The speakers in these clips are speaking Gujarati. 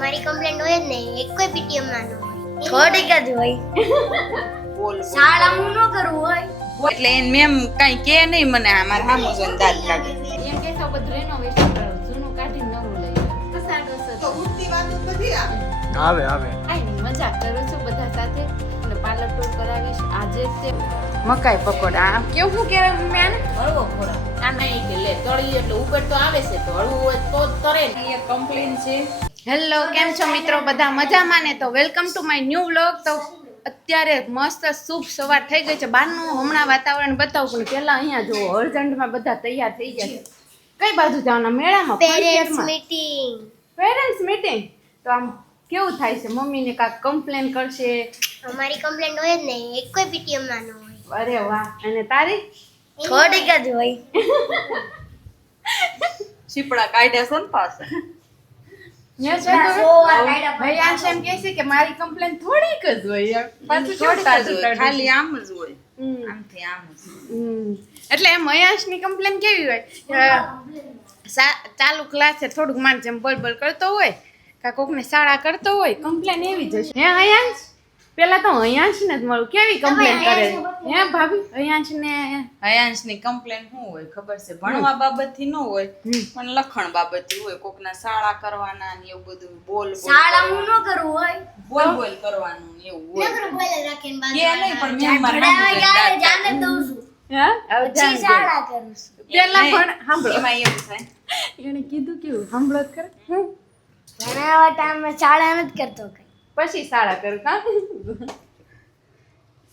અમારી કમ્પ્લેન હોય જ નહીં, એક કોઈ પીટીએમ માં ન હોય, થોડીક જ હોય. બોલ શાળા હું ન કરવું હોય. એટલે એને મેમ કઈ કે નહીં મને અમાર સામુ જોઈને દાંત કાઢે એમ કે તો બધું રેનોવેશન કરાવ જૂનું કાઢી નવું લઈ તો ઉડતી વાતો બધી આવે આવે આવે આઈ મજાક કરું છું બધા સાથે અને પાર્લર ટૂર કરાવીશ આજે જ તે મકાઈ પકોડા આમ કેવું શું કહેવાય મેં હળવો ખોરાક આ નહીં કે લે તળી એટલે ઉપર તો આવે છે તો હળવું હોય તો જ તરે ને એ કમ્પ્લેન છે. હેલો કેમ છો મિત્રો બધા મજામાં ને? તો welcome to my new vlog. તો અત્યારે મસ્ત શુભ સવાર થઈ ગઈ છે. બહારનું હમણાં વાતાવરણ બતાવું પણ પહેલા અહીંયા જુઓ અર્જન્ટમાં બધા તૈયાર થઈ ગયા છે. કઈ બાજુ જવાના? મેળામાં? Parents meeting. Parents meeting. તો આમ કેવું થાય છે? મમ્મીને કાંઈક કમ્પ્લેન કરશે? અમારી કમ્પ્લેન હોય જ નહીં, એક કોઈ પીટીએમ માં ન હોય. અરે વાહ. અને તારી? થોડીક જ હોય. શીપડા કાઢ્યા છે ને પાસે ભાઈ આ એમ કહે છે કે મારી કમ્પ્લેન થોડીક જ હોય. પાછું થોડીક જ હોય, થોડીક ખાલી આમ જ હોય હમ. આમથી આમ જ એટલે એમ મયાશની કમ્પ્લેન કેવી હોય? ચાલુ ક્લાસ છે થોડુંક માન જેમ બોલ બોલ કરતો હોય કાં કોકને શાળા કરતો હોય કમ્પ્લેન એવી જ હશે. હે અયાંશ? પેલા તો અયાંશ ને જ મળું. કેવી કમ્પ્લેન કરે હે ભાભી? અયાંશ ને હયાંશની કમ્પ્લેન શું હોય ખબર છે? ભણવા બાબતથી ન હોય પણ લખણ બાબતથી હોય. કોકના શાળા કરવાના ને એવું બધું બોલ બોલ શાળા હું ન કરવું હોય. બોલ બોલ કરવાનું ને એવું હોય. નકરું બોલે રાખીને બાજુ કે નહીં પણ મેં મારા સામુ જોઈને દાંત જાને કાઢે. દઉં છું. હા હવે પછી જાણ દે. શાળા કરું છું. પેલા નહીં, પણ સાંભળો એમાં એવું થાય એને કીધું કેવું સાંભળો જ કરે હું ભણાવવા ટાઈમે શાળા નથી કરતો કઈ. પછી શાળા કરું કા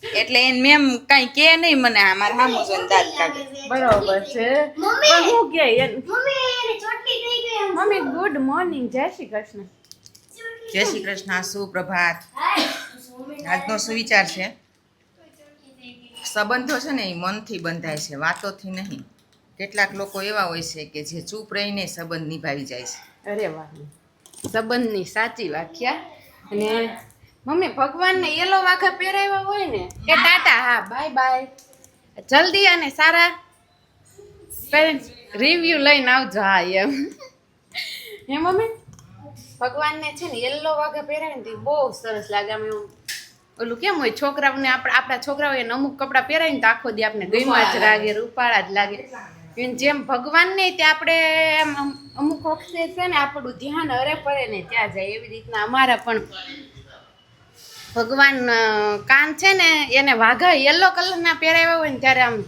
એટલે એને મેમ કઈ કે નહીં મને અમારા સામુ જોઈને દાંત કાઢે. બરોબર છે. મમ્મી! પણ હું કે મમ્મી એની ચોટલી થઈ ગઈ એમ. મમ્મી ગુડ મોર્નિંગ, જય શ્રી કૃષ્ણ. જય શ્રી કૃષ્ણ, સુપ્રભાત. આજનો સુવિચાર છે સંબંધો છે ને એ મનથી બંધાય છે, વાતોથી નહીં. કેટલાક લોકો એવા હોય છે કે જે ચૂપ રહીને સંબંધ નિભાવી જાય છે. અરે વાહ, સંબંધની સાચી વ્યાખ્યા. અને મમ્મી ભગવાનને યેલો વાઘા પહેરાવ્યા હોય ને કે ટાટા હા બાય બાય જલ્દી અને સારા પેરેન્ટ્સ રિવ્યુ લઈને આવજો. હા એમ હે મમ્મી ભગવાનને છે ને યેલો વાઘા પહેરાવે ને તો ઈ બહુ સરસ લાગે. આમ એવું ઓલું કેમ હોય છોકરાઓને આપણા છોકરાઓ એને અમુક કપડાં પહેરાવીને તો આખો દી આપણે ગયમાં જ લાગે, રૂપાળા જ લાગે. જેમ ભગવાનને તે આપણે એમ અમુક વખતે છે ને આપણું ધ્યાન હરે પડે ને ત્યાં જાય. એવી રીતના અમારા પણ ભગવાન કાન છે ને એને વાઘા યલો કલરના પહેરાવ્યા હોય ને ત્યારે આમ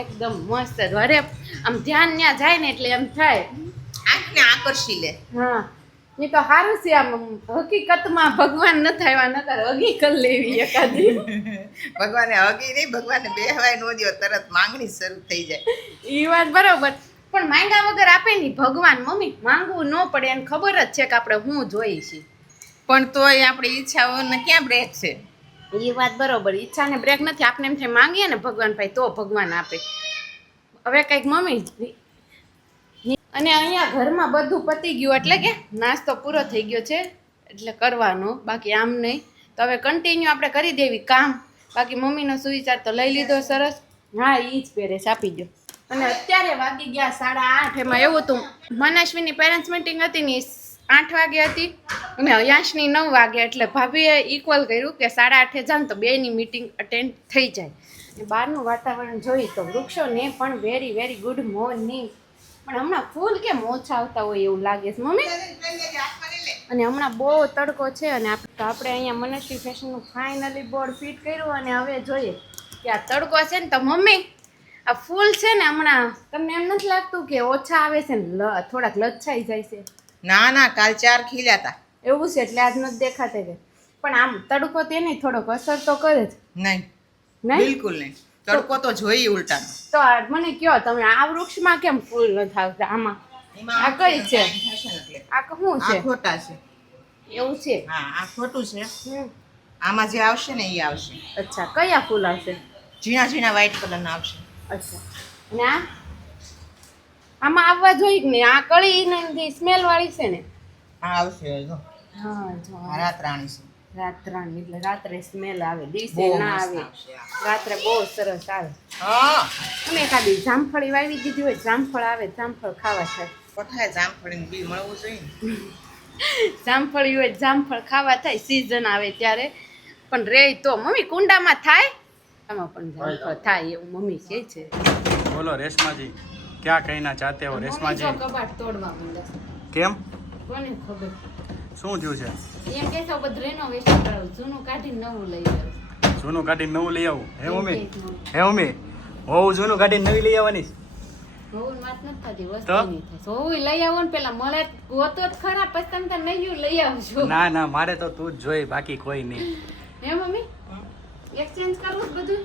એકદમ મસ્ત જ હરે આમ ધ્યાન ત્યાં જાય ને એટલે એમ થાય આંખને આકર્ષી લે. હા એ તો સારું છે. આમ હકીકતમાં ભગવાન નથી આવ્યા નકર હગી કરી લેવી એકાદી. ભગવાને હગી નહીં, ભગવાને બેહવાય નો દ્યો, તરત માંગણી શરૂ થઈ જાય. એ વાત બરોબર. પણ માંગ્યા વગર આપે નહીં ભગવાન. મમ્મી માંગવું ન પડે એને ખબર જ છે કે આપણે શું જોઈએ છીએ. પણ તોય આપણી ઈચ્છાઓને ક્યાં બ્રેક છે? એ વાત બરોબર. ઈચ્છાને બ્રેક નથી. આપણે એમ થાય માંગીએ ને ભગવાન ભાઈ તો ભગવાન આપે. હવે કંઈક મમ્મી અને અહીંયા ઘરમાં બધું પતી ગયું એટલે કે નાસ્તો પૂરો થઈ ગયો છે એટલે કરવાનો, બાકી આમ નહીં. તો હવે કન્ટિન્યુ આપણે કરી દેવી કામ. બાકી મમ્મીનો સુવિચાર તો લઈ લીધો સરસ. હા એ જ પહેરે આપી દો. અને અત્યારે વાગી ગયા 8:30. એમાં એવું હતું મનાશ્વીની પેરેન્ટ્સ મિટિંગ હતી ને 8 વાગે હતી અને અયાંશની 9 વાગે. એટલે ભાભીએ ઇક્વલ કર્યું કે 8:30 જાવ તો બેની મિટિંગ અટેન્ડ થઈ જાય. બહારનું વાતાવરણ જોઈ તો વૃક્ષોને પણ વેરી વેરી ગુડ મોર્નિંગ. પણ હમણાં ફૂલ કેમ ઓછા આવતા હોય એવું લાગે છે મમ્મી. અને હમણાં બહુ તડકો છે અને આપણે અહીંયા મનશ્રી ફેશનનું ફાઇનલી બોર્ડ ફિટ કર્યું અને હવે જોઈએ કે આ તડકો છે ને તો મમ્મી આ ફૂલ છે ને હમણાં તમને એમ નથી લાગતું કે ઓછા આવે છે ને થોડાક લચ્છાઈ જાય છે? ના ના, કાલ 4 ખીલ્યા હતા. એવું છે એટલે આજ નથી દેખાતે કે. પણ આમ તડકો તેને થોડોક અસર તો કરે જ નહીં, નહીં? બિલકુલ નહીં. તડકો તો જોઈએ ઉલટાનો. તો મને કયો તમે આ વૃક્ષમાં કેમ ફૂલ નથી આવતા? આમાં આ કઈ છે? આ શું છે? આ ખોટા છે. એવું છે? હા, આ ખોટું છે. હમ. આમાં જે આવશે ને એ આવશે. અચ્છા કયા ફૂલ આવશે? ઝીણા ઝીણા વ્હાઈટ કલરના આવશે. અચ્છા અને આમાં આવવા જોઈએ કે નહીં? આ કળી ને સ્મેલ વાળી છે ને? આ આવશે જો. હા જો આ રાતરાણી છે. રાતરાણી એટલે રાત્રે સ્મેલ આવે, દિવસે બહુ ના મસ્ત આવે. આવશે આ. રાત્રે બહુ સરસ આવે. હા, તમે એકાદી જામફળી વાવી દીધી હોય, જામફળ આવે, જામફળ ખાવા થાય. કોઠાએ જામફળીનું બી મળવું જોઈએ ને. જામફળ હોય જામફળ ખાવા થાય સીઝન આવે ત્યારે પણ રે તો મમ્મી કુંડામાં થાય આમાં પણ જામફળ થાય એવું મમ્મી કહે છે. બોલો રેશમાજી, ક્યાં કહીના ચાહતે હો મમ્મી રેશમાજી? જો કબાટ તોડવા માંડે છે. કેમ, કોને ખબર? શું થયું છે? એમ કે છે બધું રેનોવેશન કરાવું, જૂનું કાઢીને નવું લઈ આવું. જૂનું કાઢીને નવું લઈ આવું? હે મમ્મી? એમ કે છે. હે મમ્મી, હોવ જૂનું કાઢીને નવી લઈ આવવાની? હોવું વાત નથી થતી, તો? વસ્તુ નહીં થાય. હોવું લઈ આવો ને પેલા મળે ગોતો જ ખરા, પછી તમે તાર નહીં લઈ આવજો. ના ના, મારે તો તું જ જોઈ, બાકી કોઈ નહીં. હે મમ્મી એક્સચેન્જ કરવું જ બધું?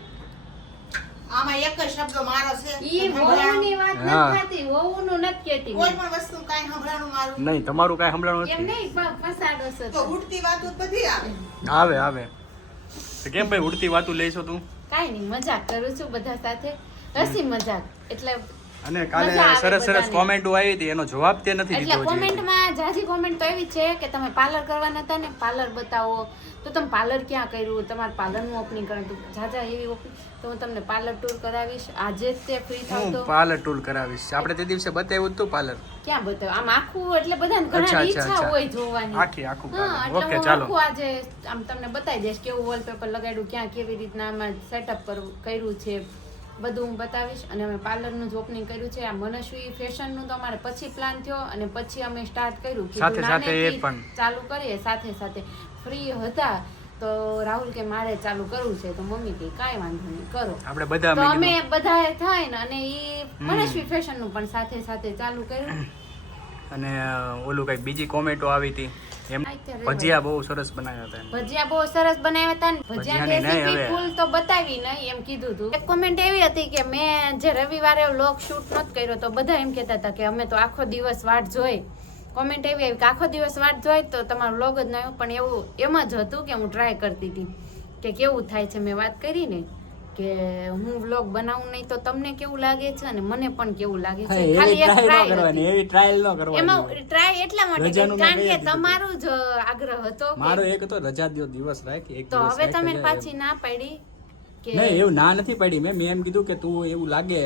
આમાં એક જ શબ્દ મારો છે. ઈ વહુની વાત હા. નથી થતી, વહુનું નથી કહેતી કોઈ હું. પણ વસ્તુ કાંઈ સંભળાણું મારું. નહીં, તમારું કાંઈ સંભળાણું એમ નથી. નહીં ફસાડો છો તો તો. ઉડતી વાતો બધી આવે. આવે આવે. તો કેમ ભાઈ ઉડતી વાતું લઈશો તું? કાંઈ નહીં, મજાક કરું છું બધા સાથે, હસી મજાક. એટલે અને કાલે મજા આવે સરસ સરસ બધાને. કોમેન્ટો આવી હતી, એનો જવાબ તે નથી એટલે દીધો હજી. કોમેન્ટમાં જાજી કોમેન્ટ તો એવી છે કે તમે પાર્લર કરવાના હતા ને, પાર્લર બતાવો. તો તમે પાર્લર ક્યાં કર્યું, તમારે પાર્લરનું ઓપનિંગ કરવાનું હતું. જાજા એવી ઓપનિંગ તો હું તમને પાર્લર ટૂર કરાવીશ. આજે જ તે ફ્રી થાવ હું તો પાર્લર ટૂલ કરાવીશ. આપણે તે દિવસે બતાવ્યું હતું પાર્લર. ક્યાં બતાવ આમ આખું, એટલે બધાને અચ્છા, ઘણા અચ્છા, ઈચ્છા અચ્છા. હોય જોવાની. આખું હા, parlour. એટલે ઓકે, હું ચાલો. આખું આજે આમ તમને બતાવી દઈશ કેવું વોલપેપર લગાડ્યું, ક્યાં કેવી રીતના આમાં સેટઅપ કર્યું છે, બધું હું બતાવીશ. અને અમે પાર્લરનું જ ઓપનિંગ કર્યું છે. આ મનસ્વી ફેશનનું તો અમારે પછી પ્લાન થયો અને પછી અમે સ્ટાર્ટ કર્યું. કીધું સાથે સાથે એ નાનેથી પણ. ચાલુ કરીએ, સાથે સાથે ફ્રી હતા તો રાહુલ કે મારે ચાલુ કરવું છે, તો મમ્મી કે કાંઈ વાંધો નહીં કરો. આપણે બધા તો મેં અમે કીધું. બધાએ થાય ને, અને ઈ મનસ્વી ફેશનનું પણ સાથે સાથે ચાલુ કર્યું. અને ઓલું કઈ બીજી કોમેન્ટો આવી હતી એમ અત્યારે ભજીયા બહુ સરસ બનાવ્યા હતા એમ. ભજીયા બહુ સરસ બનાવ્યા હતા ને ભજીયાની ભજીયાની નહીં રેસીપી હવે. ફૂલ તો બતાવી નહીં એમ કીધું હતું. એક કોમેન્ટ એવી હતી કે મેં જે રવિવારે વ્લોગ શૂટ નહોતો કર્યો તો બધા એમ કહેતા હતા કે અમે તો આખો દિવસ વાટ જોઈ. કોમેન્ટ એવી આવી કે આખો દિવસ વાટ જોઈ તો તમારો વ્લોગ જ ન આવ્યો. પણ એવું એમ જ હતું કે હું ટ્રાય કરતી હતી કે કેવું થાય છે. મેં વાત કરી ને કે હું વ્લોગ બનાવું નહીં તો તમને કેવું લાગે છે અને મને પણ કેવું લાગે છે. ખાલી એક ટ્રાય હતી. એવી ટ્રાયલ ન કરવાની. એમાં ટ્રાય એટલા માટે રજાનું કરી, કારણ મેં કે કહી દીધું. તમારું જ આગ્રહ હતો કે મારો એક તો રજા દિવસ રાખ, એક તો દિવસ હવે રાખ તમે એટલે પાછી ના પાડી કે નહીં, એવું ના નથી પાડી મેં એમ કીધું કે તું એવું લાગે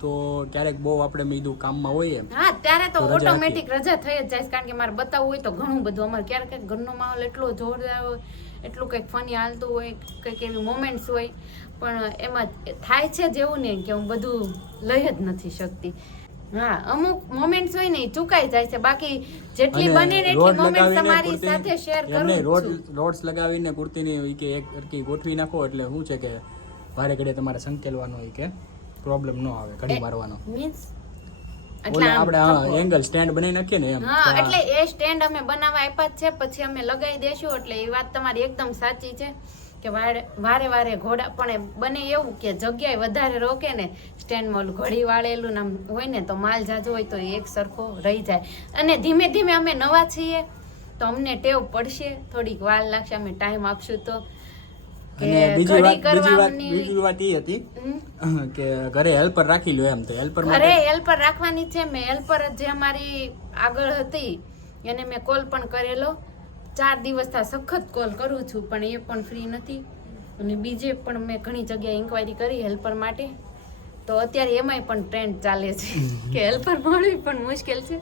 તો ક્યારેક બહુ આપણે મેં કીધું કામમાં હોઈએ હા ત્યારે તો તો રજા ઓટોમેટિક રજા થઈ જ જાય, કારણ કે મારે બતાવવું હોય તો ઘણું બધું અમારે ક્યારેક ક્યારેક ઘરનો માહોલ એટલો જોરદાર હોય, એટલું કંઈક ફની હાલતું હોય, કંઈક એવી મોમેન્ટ્સ હોય, પણ એમાં થાય છે જેવું ને કે હું બધું લઈ જ નથી શકતી. હા, અમુક મોમેન્ટ્સ હોય ને એ ચૂકાઈ જાય છે, બાકી જેટલી અને બને ને એટલી રોડ મોમેન્ટ્સ લગાવીને તમારી કુર્તી- સાથે શેર એમ કરું નહીં, જ છું. રોડ્સ લગાવીને કુર્તીની ઈ કે એક હરકી ગોઠવી નાખો એટલે શું છે કે વારે ઘડીએ તમારે સંકેલવાનો હોય કે પ્રોબ્લેમ ન આવે ઘડી મારવાનો. મીન્સ ઓલે આપણે એંગલ સ્ટેન્ડ બનાવી નાખીએ ને એમ. હા, એટલે એ સ્ટેન્ડ અમે બનાવવા આપ્યા જ છે, પછી અમે લગાવી દેશું. એટલે એ વાત તમારી એકદમ સાચી છે કે વારે વારે ઘોડા પણ બને એવું કે જગ્યાએ વધારે રોકે ને સ્ટેન્ડમાં ઓલું ઘડી વાળેલું નામ હોય ને તો માલ જાજો હોય તો એક સરખો રહી જાય. અને ધીમે ધીમે અમે નવા છીએ તો અમને ટેવ પડશે, થોડીક વાર લાગશે, અમે ટાઈમ આપશું તો કે અને ઘડી બીજી વાત એ હતી હમ. કે ઘરે હેલ્પર રાખી લો એમ. તો હેલ્પર ઘરે હેલ્પર રાખવાની છે. મેં હેલ્પર જે અમારી આગળ હતી એને મેં કોલ પણ કરેલો. 4 દિવસથી સખત કોલ કરું છું પણ એ પણ ફ્રી નથી. અને બીજે પણ મેં ઘણી જગ્યાએ ઇન્ક્વાયરી કરી હેલ્પર માટે. તો અત્યારે એમાંય પણ ટ્રેન્ડ ચાલે છે કે હેલ્પર મળવી પણ મુશ્કેલ છે.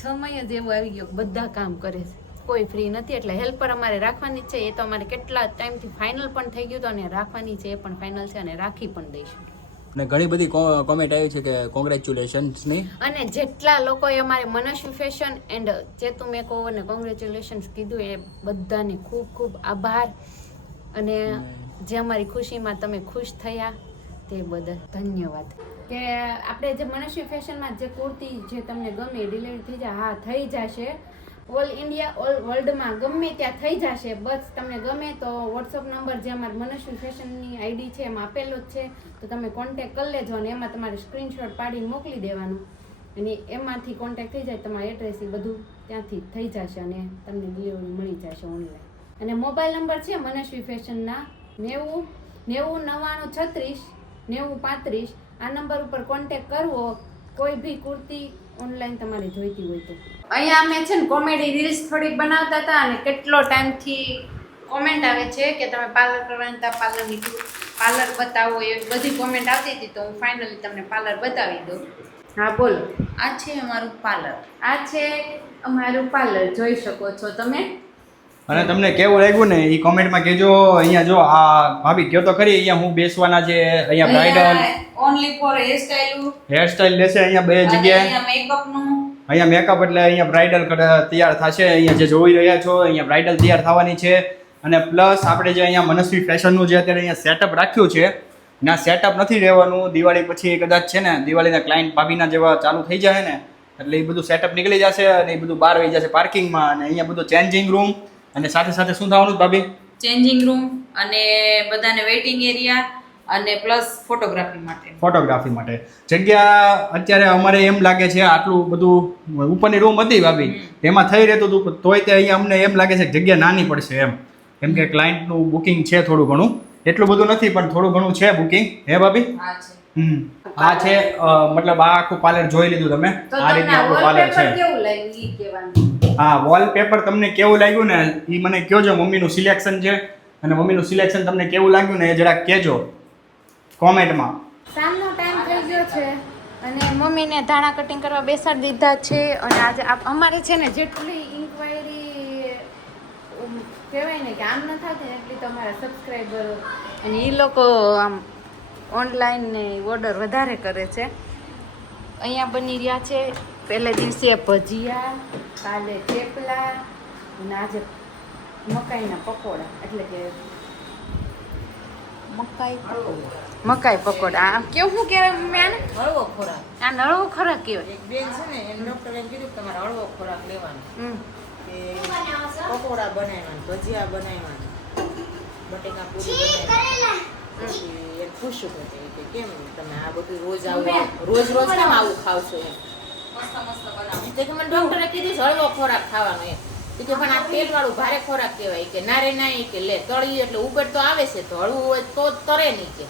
સમય જ એવો આવી ગયો બધા કામ કરે છે, કોઈ ફ્રી નથી. એટલે હેલ્પર અમારે રાખવાની છે. એ તો અમારે કેટલા ટાઈમથી ફાઇનલ પણ થઈ ગયું હતું અને રાખવાની છે, એ પણ ફાઇનલ છે અને રાખી પણ દઈશું. ને ઘણી બધી કોમેન્ટ આવી છે કે કોંગ્રેચ્યુલેશન્સ ની. અને જેટલા લોકોએ અમારે મનસ્વી ફેશન એન્ડ ચેતુ મેકઓવરને કોંગ્રેચ્યુલેશન્સ કીધું એ બધાને ખૂબ ખૂબ આભાર. અને જે અમારી ખુશીમાં તમે ખુશ થયા તે બદલ ધન્યવાદ. કે આપણે જે મનસ્વી ફેશનમાં જે કુર્તી જે તમને ગમે ડિલિવરી થઈ જાય, હા થઈ જશે. ઓલ ઇન્ડિયા ઓલ વર્લ્ડમાં ગમે ત્યાં થઈ જશે. બસ તમને ગમે તો વોટ્સઅપ નંબર જે અમારી મનસ્વી ફેશનની આઈડી છે એમાં આપેલો જ છે, તો તમે કોન્ટેક કરી લેજો અને એમાં તમારે સ્ક્રીનશોટ પાડીને મોકલી દેવાનું અને એમાંથી કોન્ટેક થઈ જાય. તમારું એડ્રેસ એ બધું ત્યાંથી થઈ જશે અને તમને ડિલિવરી મળી જશે ઓનલાઈન. અને મોબાઈલ નંબર છે મનસ્વી ફેશનના 90 99 36 90 35. આ નંબર ઉપર કોન્ટેક કરવો કોઈ બી કુર્તી ઓનલાઈન તમારે જોઈતી હોય તો. અહીંયા અમે છે ને કોમેડી રીલ્સ થોડીક બનાવતા હતા અને કેટલો ટાઈમથી કોમેન્ટ આવે છે કે તમે પાર્લર કરવાના હતા, પાર્લરની પાર્લર બતાવો, એ બધી કોમેન્ટ આવતી હતી. તો હું ફાઇનલી તમને પાર્લર બતાવી દઉં. હા બોલો. આ છે અમારું પાર્લર. આ છે અમારું પાર્લર જોઈ શકો છો તમે. અને તમને કેવું લાગ્યું ને એ કોમેન્ટમાં કહેજો. અહીંયા જો આ ભાભી કયો તો ખરી, અહીંયા હું બેસવાના છે, અહીંયા bridal only for hairstyle hairstyle લેશે અહીંયા બે જગ્યાએ. અહીંયા મેકઅપ નું અહીંયા મેકઅપ એટલે અહીંયા બ્રાઇડલ તૈયાર થશે. અહીંયા જે જોઈ રહ્યા છો અહીંયા બ્રાઇડલ તૈયાર થવાની છે. અને પ્લસ આપણે જે અહીંયા મનસ્વી ફેશનનું જે અત્યારે અહીંયા સેટઅપ રાખ્યું છે, ના સેટઅપ નથી રહેવાનું. દિવાળી પછી કદાચ છે ને દિવાળીના ક્લાયન્ટ ભાભીના જેવા ચાલુ થઈ જાય ને એટલે એ બધું સેટઅપ નીકળી જશે અને એ બધું બહાર વહી જશે પાર્કિંગમાં. અને અહીંયા બધું ચેન્જિંગ રૂમ અને સાથે સાથે શું થવાનું ભાભી? ચેન્જિંગ રૂમ અને બધાને વેઇટિંગ એરિયા અને પ્લસ ફોટોગ્રાફી માટે જગ્યા. અત્યારે અમારે એમ લાગે છે આટલું બધું ઉપરની રૂમ હતી ભાભી એમાં થઈ રહેતું હતું, તોય તે અહીંયા અમને એમ લાગે છે કે જગ્યા નાની પડશે એમ, કેમ કે ક્લાયન્ટનું બુકિંગ છે થોડું ઘણું, એટલું બધું નથી પણ થોડું ઘણું છે બુકિંગ. હે ભાભી? આ છે મતલબ આ આખું પાર્લર જોઈ લીધું તમે. આ રીતનું આપણું પાર્લર છે. કેવું લાગ્યું ઈ કહેવાનું. હા, વોલપેપર તમને કેવું લાગ્યું ને એ મને કહેજો. મમ્મીનું સિલેક્શન છે અને મમ્મીનું સિલેક્શન તમને કેવું લાગ્યું ને એ જરાક કહેજો કોમેન્ટમાં. સાંજનો ટાઈમ થઈ ગયો છે અને મમ્મીને ધાણા કટિંગ કરવા બેસાડી દીધા છે. અને આજે અમારે છે ને જેટલી ઇન્ક્વાયરી કહેવાય ને કે આમ ન થતી ને એટલી તમારા સબસ્ક્રાઈબરો અને એ લોકો આમ ઓનલાઈન ને ઓર્ડર વધારે કરે છે. અહીંયા બની રહ્યા છે પહેલા દિવસે ભજીયા, કાલે થેપલા અને આજે મકાઈના પકોડા, એટલે કે મકાઈ પકોડા. આ કેવું શું કહેવાય મમ્મી આને? હળવો ખોરાક. આ નળવો ખોરાક કહેવાય. એક બેન છે ને એને ડોક્ટરે કીધું કે તમારે હળવો ખોરાક લેવાનો. હમ. કે પકોડા બનાવવાના, ભજીયા બનાવવાના, બટેકા પૂરી બનાવવાની. પછી એને પૂછ્યું કે કેમ તમે આ બધું રોજ રોજ કેમ આવું ખાવ છો એમ. તો કે મને ડોક્ટરે કીધું છે હળવો ખોરાક ખાવાનો એમ. તો કે પણ આ તેલવાળું ભારે ખોરાક કહેવાય કે ના રે ના કે લે તળિયું એટલે ઉપર તો આવે છે તો હળવું હોય તો જ તરે નહીં કે.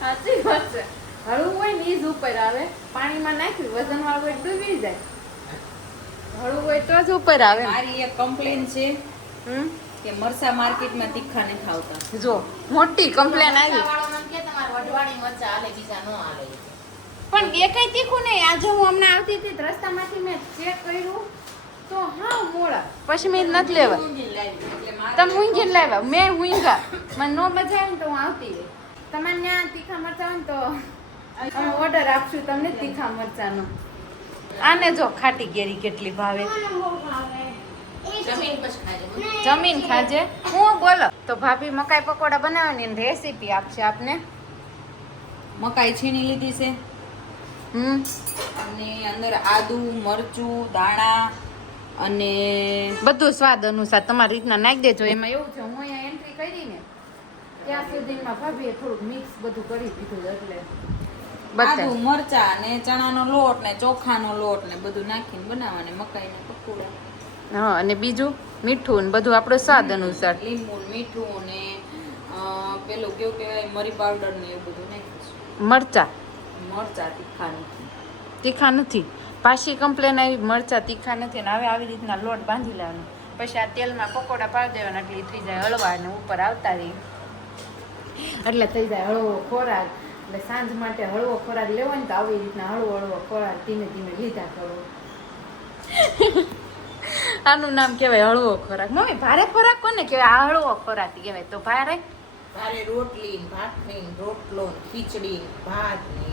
સાચી વાત છે. હળવું હોય ને ઈ જ ઉપર આવે. પાણીમાં નાખ્યું વજન વાળું હોય ડૂબી જાય. હળવું હોય તો જ ઉપર આવે. મારી એક કમ્પ્લેન છે કે મરસા માર્કેટમાં તીખા નથી ખાવતા. જો મોટી કમ્પ્લેન આવી. મરચાવાળો મને કે તમારે વઢવાણી મરચા હાલે બીજા ન હાલે. પણ એ કઈ તીખું નહીં. આજે હું હમણાં આવતી હતી તો રસ્તામાંથી મેં ચેક કર્યું તો હા મોળા. પછી મેં નથી લેવા. તમે ઊંઘીને લાવ્યા, મેં ઊંઘા. મને નો મજા આવે ને તો હું આવતી રહી. તમારે ત્યાં તીખા મરચા હોય ને તો અમે ઓર્ડર આપશું તમને તીખા મરચાનો. આને જો ખાટી કેરી કેટલી ભાવે. જમીન ખાજે. હું બોલો તો ભાભી મકાઈ પકોડા બનાવવાની રેસીપી આપશે આપને. મકાઈ છીણી લીધી છે અને અંદર આદુ, મરચું, દાણા અને બધું સ્વાદ અનુસાર તમારી રીતના નાખી દેજો. એમાં એવું છે હું અહીંયા એન્ટ્રી કરી ને ત્યાં સુધીમાં ભાભીએ થોડુંક મિક્સ બધું કરી દીધું એટલે આદુ, મરચા ને ચણાનો લોટ ને ચોખાનો લોટ ને બધું નાખીને બનાવવાની મકાઈના પકોડા. હા, અને બીજું મીઠું ને બધું આપણો સ્વાદ અનુસાર. લીંબુ, મીઠું ને પેલું કેવું કહેવાય મરી પાવડર ને એવું બધું નાખીશું. મરચા તીખા નથી. તીખા નથી. પાછી કમ્પ્લેન આવી મરચા તીખા નથી. ને હવે આવી રીતના લોટ બાંધી લેવાનો. પછી આ તેલમાં પકોડા પાડી દેવાના એટલે એ થઈ જાય હળવા ને ઉપર આવતા રહી એટલે થઈ જાય હળવો ખોરાક. એટલે સાંજ માટે હળવો ખોરાક લેવો ને તો આવી રીતના હળવો ખોરાક ધીમે ધીમે લીધા કરો. આનું નામ કહેવાય હળવો ખોરાક. મમ્મી ભારે ખોરાક કોને કહેવાય? આ હળવો ખોરાક કહેવાય. તો ભારે રોટલી, ભાત, રોટલો, ખીચડી, ભાત ને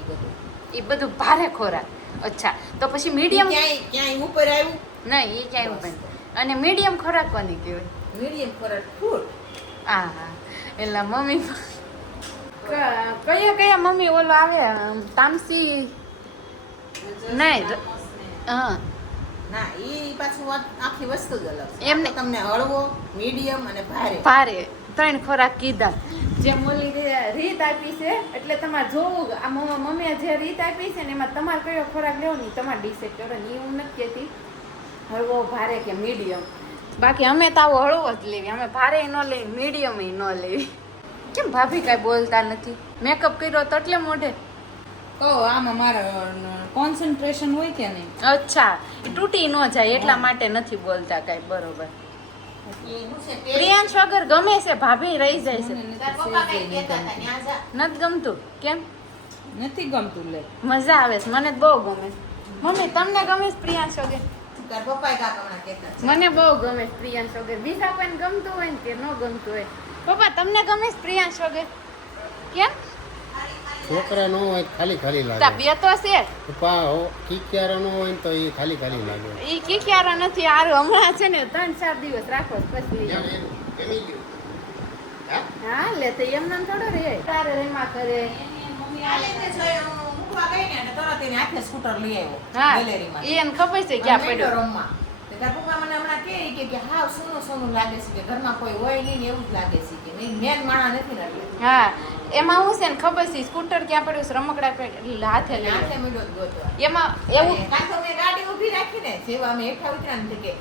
એ બધું ભારે ખોરાક. અચ્છા, તો પછી મીડિયમ ક્યાંય ઉપર આવ્યું નહીં એ ક્યાંય ઉપર. અને મીડિયમ ખોરાક કોને કહેવાય? મીડિયમ ખોરાક ફૂડ. હા, એટલે મમ્મી કયા મમ્મી ઓલો આવે તામસી નહીં. હા ના ઈ પાછું આખી વસ્તુ જ અલગ છે. એમને તમને હળવો, મીડિયમ અને ભારે 3 ખોરાક કીધા. જે મોલી રીત આપી છે એટલે તમારે જોવું આ મમ્મીએ જે રીત આપી છે ને એમાં તમારે કયો ખોરાક લેવો ને તમારે ડિસાઈડ કરો ને. હું નથી કહેતી હળવો, ભારે કે મીડિયમ. બાકી અમે તો આવો હળવો જ લેવી. અમે ભારે ન લેવી, મીડિયમ ન લેવી. કેમ ભાભી કાંઈ બોલતા નથી? મેકઅપ કર્યો તો એટલે મોઢે કહો આમાં મારા કોન્સન્ટ્રેશન હોય કે નહીં. અચ્છા, એ તૂટી ન જાય એટલા માટે નથી બોલતા કાંઈ. બરોબર. પ્રિયાંશ વગર ગમે છે, ભાભી રહી જાય છે. નથી ગમતું? કેમ નથી ગમતું? લે મજા આવે છે, મને બહુ ગમે. મમ્મી તમને ગમે છે પ્રિયાંશ વગર? તાર પપ્પાએ કાક હમણાં કહેતા છે. મને બહુ ગમે છે પ્રિયાંશ વગર. બીજા કોઈને ગમતું હોય ને તે ન ગમતું હોય. પપ્પા તમને ગમે છે પ્રિયાંશ વગર? કેમ? છોકરા નો હોય તો ખાલી ખાલી તા લાગે બે તો છે પપ્પા કિક્યારા નો હોય ને તો એ ખાલી ખાલી લાગે ઈ કિક્યારા નથી. હારું હમણાં છે ને 3-4 દિવસ રાખો પછી લઈ આવો. એમી ગયું હા લે તો એમને થોડો રે તારે રેમાં કરે. કાલે તે જોઈ હું મૂકવા ગઈ ને અને તરત એને હાથે સ્કૂટર લઈ આવ્યો હા ગેલેરીમાં. એને ખબર છે ક્યાં મેં પડ્યો. રમવા તો તાર પપ્પા મને હમણાં કે હા સોનું સોનું લાગે છે કે ઘરમાં કોઈ હોય નહીં ને એવું જ લાગે છે કે નહીં મેન માણા નથી ને એટલે. હા એમાં હું છે ને ખબર છે સ્કૂટર ક્યાં પડ્યું છે રમકડા એટલે હાથે લઈ હાથે આવ્યો. મીડો જ ગોતવા. એમાં એવું અને કાં તો મેં ગાડી ઊભી રાખીને જેવા અમે હેઠા ઉતર્યા ને કે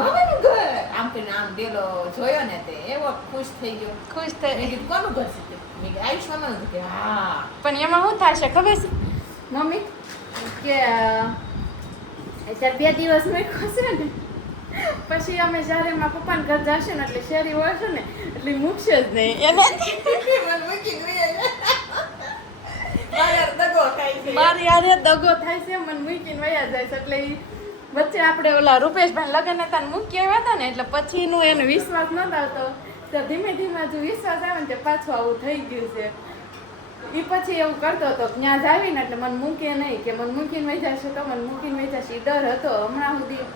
મામાનું ઘર આમ કરીને આમ ડેલો જોયો ને તે એવો ખુશ થઈ ગયો. ખુશ મેં થઈ. કીધું કોનું ઘર છે તે? મેં કીધું આયુષ મામાનું ઘર. કે હા પણ એમાં શું થશે ખબર છે મમ્મી કે અત્યારે 2 દિવસ મૂક્યો છે ને પછી અમે જ્યારે મારા પપ્પાના ઘર જશે ને એટલે શેરી વળશે ને એટલે મૂકશે જ નહીં એને. મને મૂકીને વહી આવ્યા. મારે દગો ખાય છે. મારી હારે દગો થાય છે મને મૂકીને વયા જાય છે એટલે ઈ વચ્ચે આપણે ઓલા રૂપેશભાઈ લગ્ન હતા ને મૂકી આવ્યા હતા ને એટલે પછીનું એને વિશ્વાસ નતો આવતો તો ધીમે ધીમે જો વિશ્વાસ આવે ને તે પાછું આવું થઈ ગયું છે. એ પછી એવું કરતો હતો ત્યાં જ આવીને એટલે મને મૂકે નહીં કે મને મૂકીને વહી જશે તો મને મૂકીને વહી જશે. એ ડર હતો હમણાં સુધી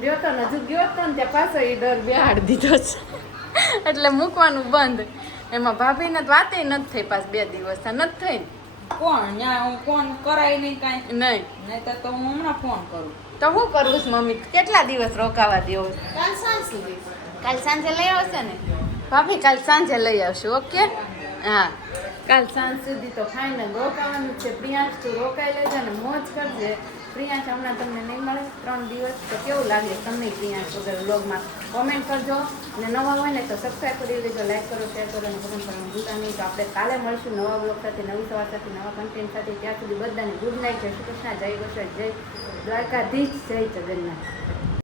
રહ્યો તો ને હજુ ગયો હતો ને ત્યાં પાછો એ ડર બેહાડી દીધો છે એટલે મૂકવાનું બંધ. એમાં ભાભીને તો વાતે નથી થઈ પાછ 2 દિવસ નથી થઈ કોણ ન્યા હું ફોન કરાય નહીં કાંઈ નહીં. નહીંતર તો હું હમણાં ફોન કરું. તો હું કરું છું મમ્મી કેટલા દિવસ રોકાવા દેવો? કાલ સાંજ સુધી. કાલ સાંજે લઈ આવશે ને ભાભી? કાલ સાંજે લઈ આવશું. ઓકે હા કાલ સાંજ સુધી તો ફાઇનલ રોકાવાનું છે. પ્રિયાંશ તું રોકાઈ લેજે ને મોજ કરજે. પ્રિયાંશ હમણાં તમને નહીં મળે 3 દિવસ તો કેવું લાગે તમને પ્રિયાંશ વગર વ્લોગમાં કોમેન્ટ કરજો અને નવા હોય ને તો સબસ્ક્રાઈબ કરી લેજો, લાઈક કરો, શેર કરો અને કમેન્ટ કરવાનું ભૂલતા નહીં. તો આપણે કાલે મળશું નવા વ્લોગ સાથે, નવી સવાર સાથે, નવા કન્ટેન્ટ સાથે. ત્યાં સુધી બધાને ગુડ નાઇટ, જય શ્રી કૃષ્ણ, જય ગોસ્વામી, જય દ્વારકાધીશ, જય જગન્નાથ.